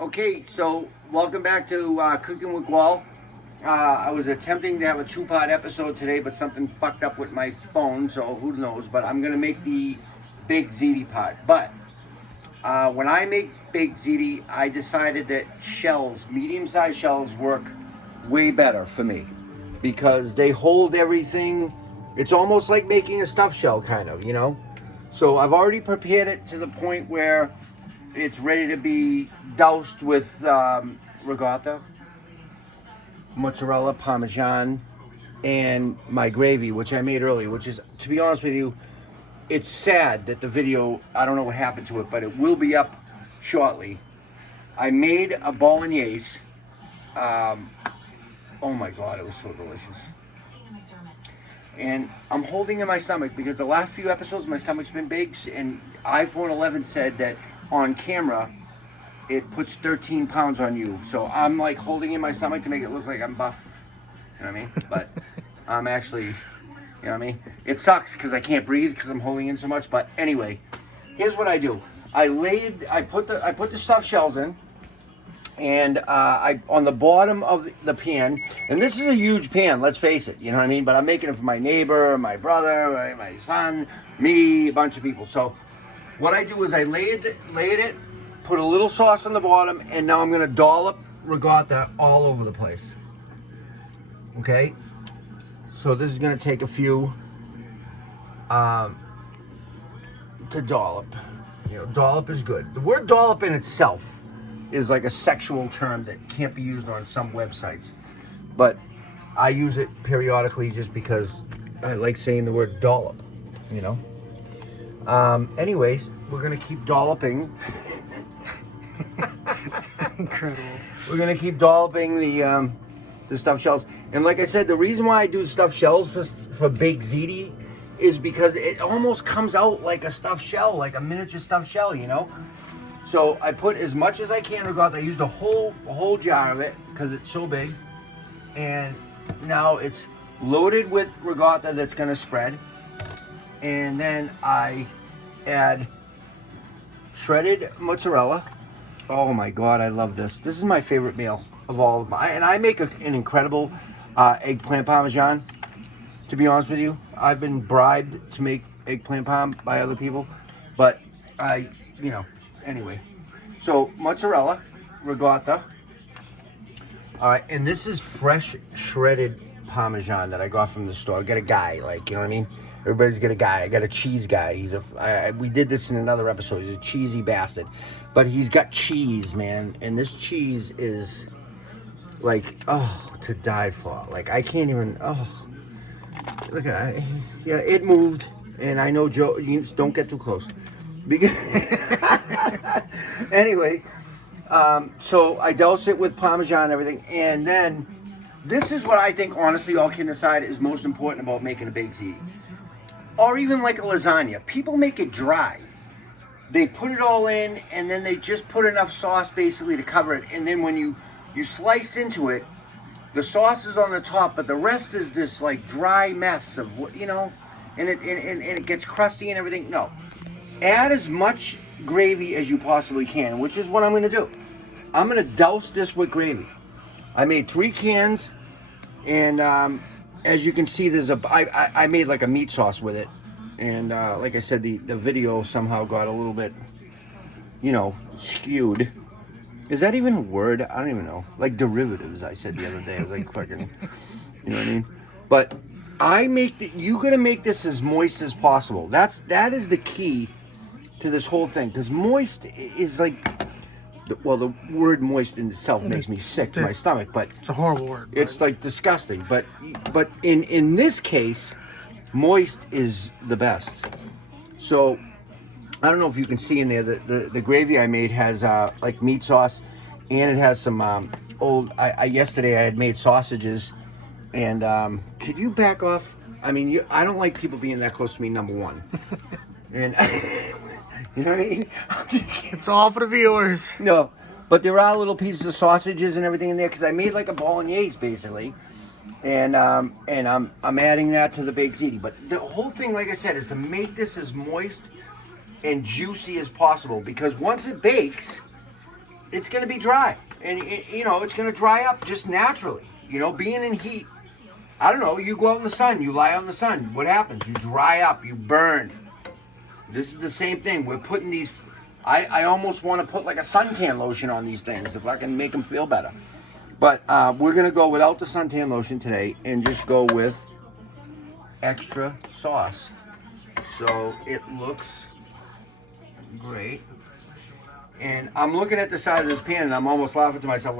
Okay, so welcome back to Cooking with Gual. I was attempting to have a two-part episode today, but something fucked up with my phone, so who knows. But I'm going to make the big ziti pot. But when I make big ziti, I decided that shells, medium-sized shells, work way better for me because they hold everything. It's almost like making a stuffed shell, kind of, you know? So I've already prepared it to the point where it's ready to be doused with ricotta, mozzarella, Parmesan, and my gravy, which I made earlier, which is, to be honest with you, it's sad that the video, I don't know what happened to it, but it will be up shortly. I made a bolognese. Oh my God, it was so delicious. And I'm holding in my stomach because the last few episodes my stomach's been big, and iPhone 11 said that on camera it puts 13 pounds on you. So I'm like holding in my stomach to make it look like I'm buff. You know what I mean? But I'm actually, you know what I mean? It sucks because I can't breathe because I'm holding in so much. But anyway, here's what I do. I put the stuffed shells in, and I on the bottom of the pan, and this is a huge pan, let's face it, you know what I mean? But I'm making it for my neighbor, my brother, my son, me, a bunch of people. So what I do is I laid it, put a little sauce on the bottom, and now I'm gonna dollop ricotta all over the place. Okay? So this is gonna take a few to dollop. You know, dollop is good. The word dollop in itself is like a sexual term that can't be used on some websites. But I use it periodically just because I like saying the word dollop, you know? Anyways, we're gonna keep dolloping. Incredible. We're gonna keep dolloping the stuffed shells. And like I said, the reason why I do stuffed shells for big ziti is because it almost comes out like a stuffed shell, like a miniature stuffed shell, you know? So I put as much as I can ricotta. I used a whole jar of it because it's so big. And now it's loaded with ricotta that's gonna spread. And then I add shredded mozzarella. Oh my God, I love this. This is my favorite meal of all of them. And I make an incredible eggplant parmesan. To be honest with you, I've been bribed to make eggplant parm by other people, but anyway. So mozzarella, ricotta. All right, and this is fresh shredded parmesan that I got from the store. I got a guy, like, you know what I mean? Everybody's got a guy. I got a cheese guy. We did this in another episode. He's a cheesy bastard, but he's got cheese, man. And this cheese is like, oh, to die for. Like, I can't even. Oh, look at it. Yeah, it moved. And I know Joe. You don't get too close. Because anyway, so I douse it with Parmesan and everything, and then this is what I think, honestly, all kidding aside, is most important about making a baked ziti. Or even like a lasagna. People make it dry. They put it all in, and then they just put enough sauce basically to cover it. And then when you slice into it, the sauce is on the top, but the rest is this like dry mess of what, you know, and it gets crusty and everything. No. Add as much gravy as you possibly can, which is what I'm going to do. I'm going to douse this with gravy. I made 3 cans, and as you can see, I made like a meat sauce with it, and like I said, the video somehow got a little bit, you know, skewed. Is that even a word? I don't even know. Like derivatives, I said the other day. I was like fucking, you know what I mean? But you gotta make this as moist as possible. That is the key to this whole thing, because moist is like, well, the word moist in itself makes me sick to my stomach, but it's a horrible word. It's like disgusting. But in this case, moist is the best. So I don't know if you can see in there the gravy I made has like meat sauce, and it has some yesterday I had made sausages, and could you back off? I mean, I don't like people being that close to me, number one, and. You know what I mean? I'm just kidding. It's all for the viewers. No, but there are little pieces of sausages and everything in there because I made like a bolognese basically, and I'm adding that to the baked ziti. But the whole thing, like I said, is to make this as moist and juicy as possible, because once it bakes, it's going to be dry. And, you know, it's going to dry up just naturally. You know, being in heat, I don't know, you go out in the sun, you lie out in the sun. What happens? You dry up, you burn. This is the same thing. We're putting these, I almost want to put like a suntan lotion on these things if I can make them feel better. But we're going to go without the suntan lotion today and just go with extra sauce. So it looks great. And I'm looking at the side of this pan and I'm almost laughing to myself.